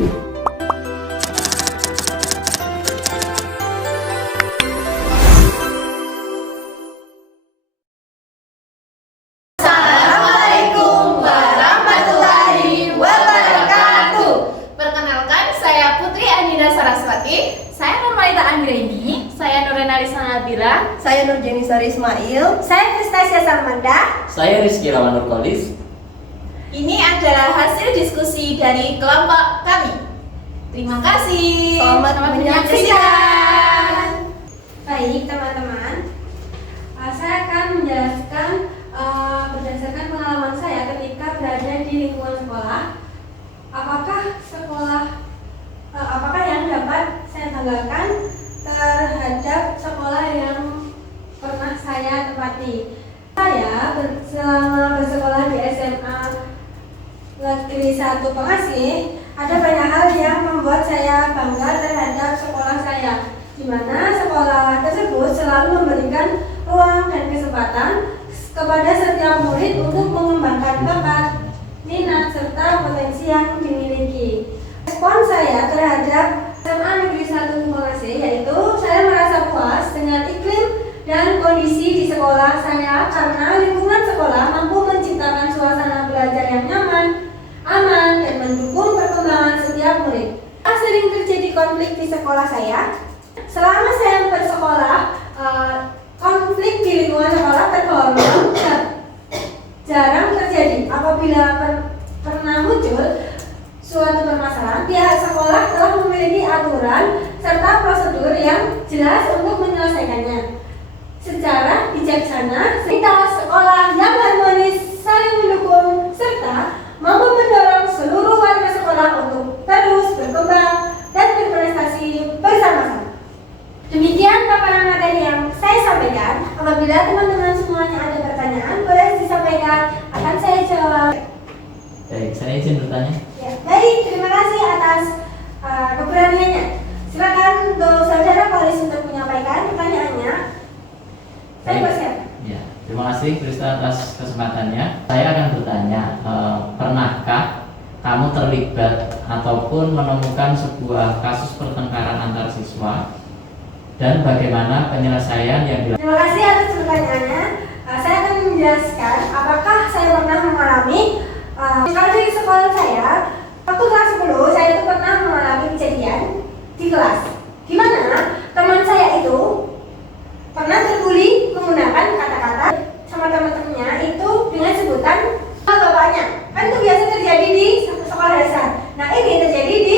Assalamualaikum warahmatullahi wabarakatuh. Perkenalkan, saya Putri Andina Saraswati. Saya Nurmalita Anggraini. Saya Nurenalisa Nabila. Saya Nurjeni Sari Ismail. Saya Kristasia Salmanda. Saya Rizky Ramanur Kolis. Ini adalah hasil diskusi dari kelompok kami. Terima kasih. Selamat menyaksikan. Baik teman-teman, saya akan menjelaskan berdasarkan pengalaman saya ketika berada di lingkungan sekolah. Apakah yang dapat saya banggakan terhadap sekolah yang pernah saya tempati? Saya selama bersekolah di SMA Negeri 1 Pengasih, ada banyak hal yang membuat saya bangga terhadap sekolah saya, di mana sekolah tersebut selalu memberikan ruang dan kesempatan kepada setiap murid untuk mengembangkan bakat, minat, serta potensi yang dimiliki. Respon saya terhadap SMA Negeri 1 Pengasih yaitu saya merasa puas dengan iklim dan kondisi di sekolah saya karena lingkungan sekolah mampu menciptakan suasana belajar yang nyaman, aman, dan mendukung perkembangan setiap murid. Sering terjadi konflik di sekolah saya. Selama saya bersekolah, konflik di lingkungan sekolah tergolong jarang terjadi. Apabila pernah muncul suatu permasalahan, pihak sekolah telah memiliki aturan serta prosedur yang jelas untuk menyelesaikannya. Secara bijaksana, kita sekolah yang harmonis, saling mendukung, serta mampu mendorong seluruh warga sekolah untuk terus berkembang dan berprestasi bersama-sama. Demikian paparan materi yang saya sampaikan. Apabila teman-teman semuanya ada pertanyaan, boleh disampaikan, akan saya jawab. Baik, saya izin bertanya. Ya, baik, terima kasih atas keberaniannya. Silakan untuk saudara Kolis untuk menyampaikan pertanyaannya. Saya Baik. bersiap. Ya, terima kasih Krista atas kesempatannya. Saya akan bertanya, pernahkah kamu terlibat ataupun menemukan sebuah kasus pertengkaran antar siswa dan bagaimana penyelesaian yang dilakukan? Terima kasih atas pertanyaannya. Saya akan menjelaskan apakah saya pernah mengalami kalau di sekolah saya waktu kelas 10 saya itu pernah mengalami kejadian di kelas di mana teman saya itu pernah terbuli menggunakan kata-kata sama teman-temannya itu dengan sebutan bapaknya. Kan itu biasa terjadi di sekolah dasar. Nah, ini terjadi di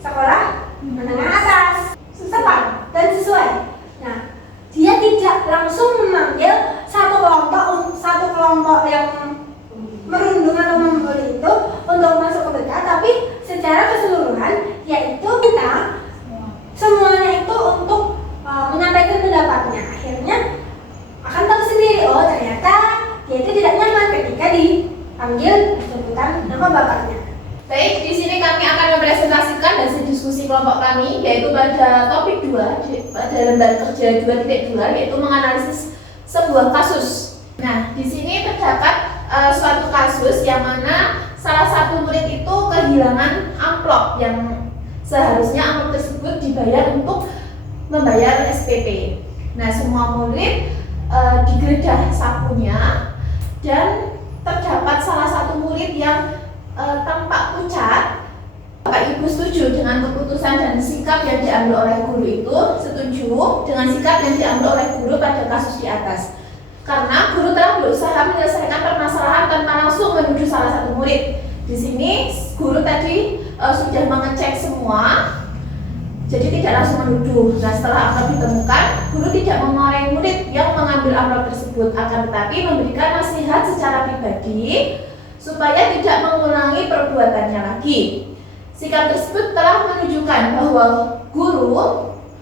sekolah menengah atas, tepat dan sesuai. Nah, dia tidak langsung memanggil satu kelompok yang merundung atau membuli itu untuk masuk ke BK, tapi secara keseluruhan yaitu kita semuanya itu untuk menyampaikan pendapatnya. Akhirnya akan tahu sendiri, oh ternyata dia itu tidak nyaman ketika dipanggil sebutan nama bapaknya. Baik, di sini kami akan mempresentasikan hasil diskusi kelompok kami, yaitu pada topik 2, pada lembar kerja 2.2, yaitu menganalisis sebuah kasus. Nah, di sini terdapat suatu kasus yang mana salah satu murid itu kehilangan amplop yang seharusnya amplop tersebut dibayar untuk membayar SPP. Nah, semua murid digeledah sakunya dan terdapat salah satu murid yang tampak pucat. Bapak Ibu setuju dengan keputusan dan sikap yang diambil oleh guru itu? Setuju dengan sikap yang diambil oleh guru pada kasus di atas. Karena guru telah berusaha menyelesaikan permasalahan tanpa langsung menuduh salah satu murid. Di sini guru tadi sudah mengecek semua, jadi tidak langsung menuduh. Nah, setelah amplop ditemukan, guru tidak memarahi murid yang mengambil amplop tersebut, akan tetapi memberikan nasihat secara pribadi supaya tidak mengulangi perbuatannya lagi. Sikap tersebut telah menunjukkan bahwa guru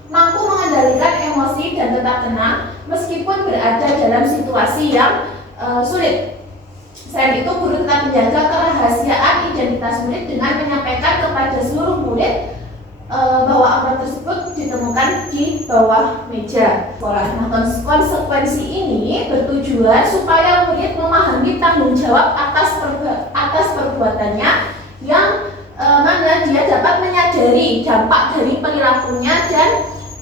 mampu mengendalikan emosi dan tetap tenang meskipun berada dalam situasi yang sulit. Selain itu, guru tetap menjaga kerahasiaan identitas murid dengan menyampaikan kepada seluruh murid bahwa amplop tersebut ditemukan di bawah meja sekolah. Nah, konsekuensi ini bertujuan supaya murid memahami tanggung jawab atas perbuatannya yang mana dia dapat menyadari dampak dari perilakunya dan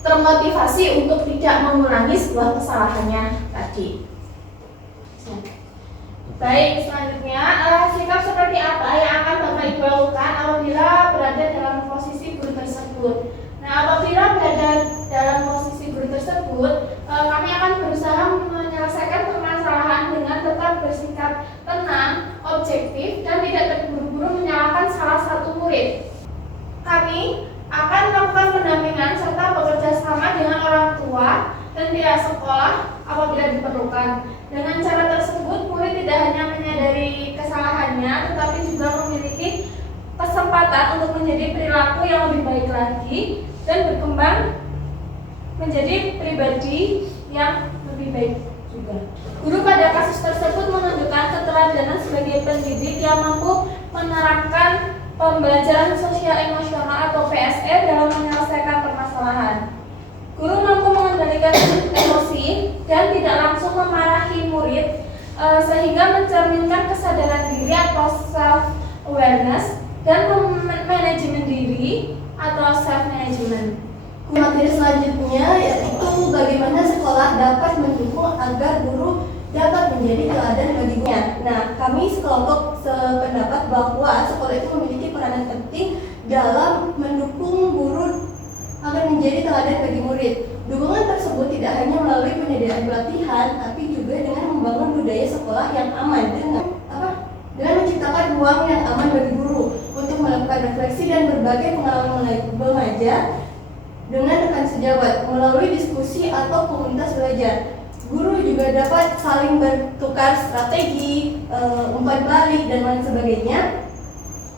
termotivasi untuk tidak mengulangi sebuah kesalahannya tadi. Baik, selanjutnya sikap seperti apa yang akan Bapak Ibu lakukan apabila berada dalam posisi guru tersebut? Nah, apabila berada dalam posisi guru tersebut, kami akan berusaha menyelesaikan permasalahan dengan tetap bersikap tenang, objektif, dan tidak terburu-buru menyalahkan salah satu murid. Kami akan melakukan pendampingan serta bekerja sama dengan orang tua dan pihak sekolah apabila diperlukan. Dengan cara tersebut, murid tidak hanya menyadari kesalahannya, tetapi juga memiliki kesempatan untuk menjadi perilaku yang lebih baik lagi dan berkembang menjadi pribadi yang lebih baik juga. Guru pada kasus tersebut menunjukkan keteladanan sebagai pendidik yang mampu menerapkan pembelajaran sosial emosional atau PSE dalam menyelesaikan permasalahan. Guru mampu mengendalikan emosi dan tidak langsung memarahi murid sehingga mencerminkan kesadaran diri atau self-awareness dan manajemen diri atau self-management. Materi selanjutnya yaitu bagaimana sekolah dapat mendukung agar guru dapat menjadi teladan bagi gurunya. Nah, kami sekelompok sependapat bahwa sekolah itu memiliki peranan penting dalam mendukung guru agar menjadi teladan bagi murid. Dukungan tersebut tidak hanya melalui penyediaan pelatihan, tapi juga dengan membangun budaya sekolah yang aman dengan menciptakan ruang yang aman bagi guru untuk melakukan refleksi dan berbagai pengalaman mengajar dengan rekan sejawat melalui diskusi atau komunitas belajar. Guru juga dapat saling bertukar strategi, umpan balik, dan lain sebagainya,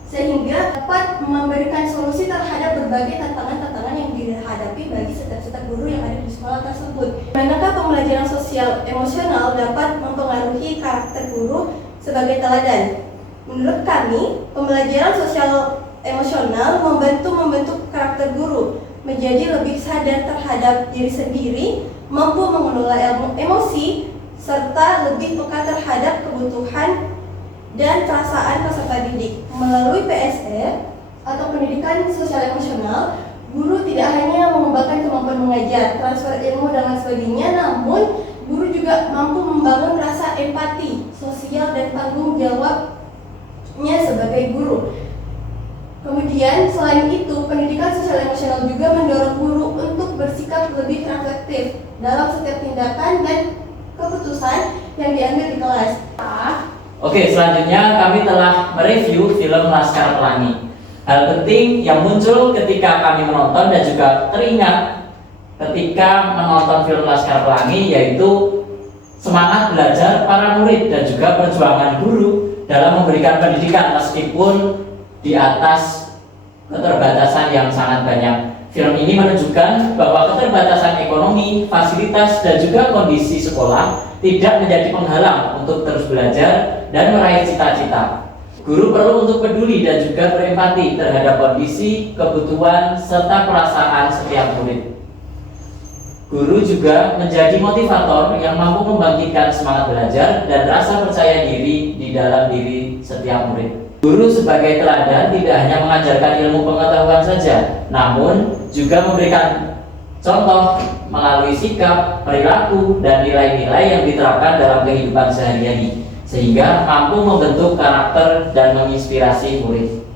sehingga dapat memberikan solusi terhadap berbagai tantangan-tantangan yang dihadapi bagi setiap guru yang ada di sekolah tersebut. Manakah pembelajaran sosial emosional dapat mempengaruhi karakter guru sebagai teladan? Menurut kami, pembelajaran sosial emosional membentuk karakter guru menjadi lebih sadar terhadap diri sendiri, mampu mengelola emosi, serta lebih peka terhadap kebutuhan dan perasaan peserta didik. Melalui PSE atau pendidikan sosial emosional, guru tidak hanya mengembangkan kemampuan mengajar, transfer ilmu dan lain sebagainya, namun guru juga mampu membangun rasa empati sosial dan tanggung jawabnya sebagai guru. Kemudian selain itu, pendidikan sosial emosional juga mendorong guru untuk bersikap lebih reflektif dalam setiap tindakan dan keputusan yang diambil di kelas. Oke, selanjutnya kami telah mereview film Laskar Pelangi. Hal penting yang muncul ketika kami menonton dan juga teringat ketika menonton film Laskar Pelangi yaitu semangat belajar para murid dan juga perjuangan guru dalam memberikan pendidikan meskipun di atas keterbatasan yang sangat banyak. Film ini menunjukkan bahwa keterbatasan ekonomi, fasilitas, dan juga kondisi sekolah tidak menjadi penghalang untuk terus belajar dan meraih cita-cita. Guru perlu untuk peduli dan juga berempati terhadap kondisi, kebutuhan, serta perasaan setiap murid. Guru juga menjadi motivator yang mampu membangkitkan semangat belajar dan rasa percaya diri di dalam diri setiap murid. Guru sebagai teladan tidak hanya mengajarkan ilmu pengetahuan saja, namun juga memberikan contoh melalui sikap, perilaku, dan nilai-nilai yang diterapkan dalam kehidupan sehari-hari, sehingga mampu membentuk karakter dan menginspirasi murid.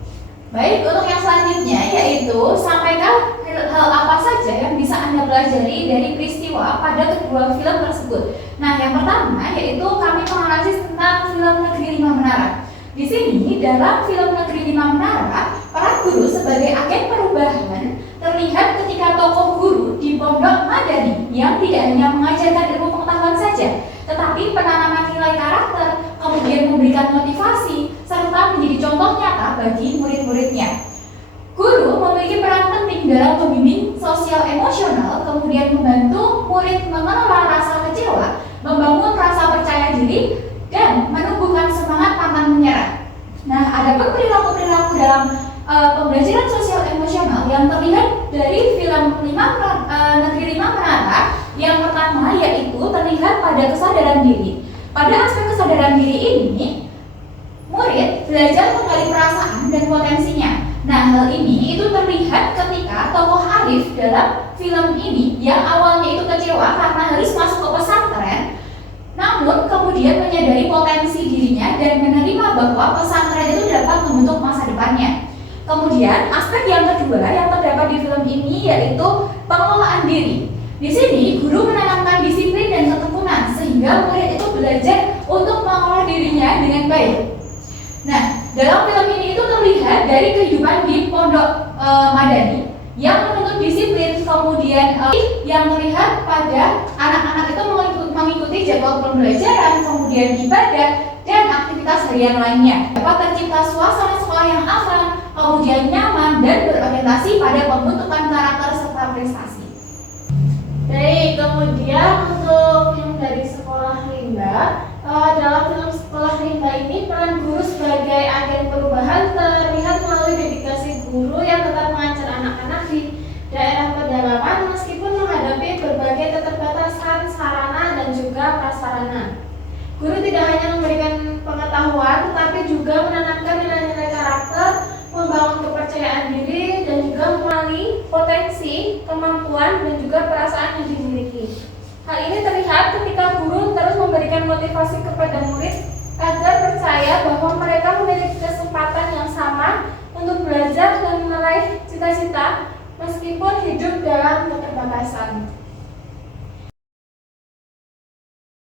Baik, untuk yang selanjutnya yaitu sampaikan hal apa saja yang bisa Anda pelajari dari peristiwa pada kedua film tersebut. Nah, yang pertama yaitu kami menganalisis tentang film Negeri 5 Menara. Di sini dalam film Negeri 5 Menara, para guru sebagai agen perubahan terlihat ketika tokoh guru di pondok Madani yang tidak hanya mengajarkan ilmu pengetahuan saja, tetapi penanaman nilai karakter, kemudian memberikan motivasi, serta menjadi contoh nyata bagi murid-muridnya. Guru memiliki peran penting dalam membimbing sosial emosional, kemudian membantu murid mengelola rasa kecewa, membangun rasa percaya diri, dan menumbuhkan semangat pantang menyerah. Nah, ada pun perilaku-perilaku dalam pembelajaran sosial emosional yang terlihat dari film Negeri 5 Menara. Yang pertama yaitu terlihat pada kesadaran diri. Pada aspek kesadaran diri ini, murid belajar menggali perasaan dan potensinya. Nah, hal ini itu terlihat ketika tokoh Arif dalam film ini yang awalnya itu kecewa karena harus masuk ke pesantren, namun kemudian menyadari potensi dirinya dan menerima bahwa pesantren itu dapat membentuk masa depannya. Kemudian aspek yang kedua yang terdapat di film ini yaitu pengelolaan diri. Di sini guru menanamkan disiplin dan ketekunan sehingga murid itu belajar untuk mengelola dirinya dengan baik. Nah, dalam film ini itu terlihat dari kehidupan di pondok Madani yang menuntut disiplin, kemudian yang melihat pada anak-anak itu mengikuti jadwal pembelajaran, kemudian ibadah dan aktivitas harian lainnya. Dapat tercipta suasana sekolah yang aman, kemudian nyaman dan berorientasi pada pembentukan karakter serta prestasi. Baik, kemudian untuk film dari Sekolah Rimba, dalam film Sekolah Rimba ini peran guru sebagai agen perubahan terlihat melalui dedikasi guru yang tetap mengajar anak-anak di daerah pedalaman meskipun menghadapi berbagai keterbatasan sarana dan juga prasarana. Guru tidak hanya memberikan pengetahuan, tetapi juga menanamkan nilai-nilai karakter, membangun kepercayaan diri, dan juga mengenali potensi, kemampuan, dan juga perasaan yang dimiliki. Hal ini terlihat ketika guru terus memberikan motivasi kepada murid agar percaya bahwa mereka memiliki kesempatan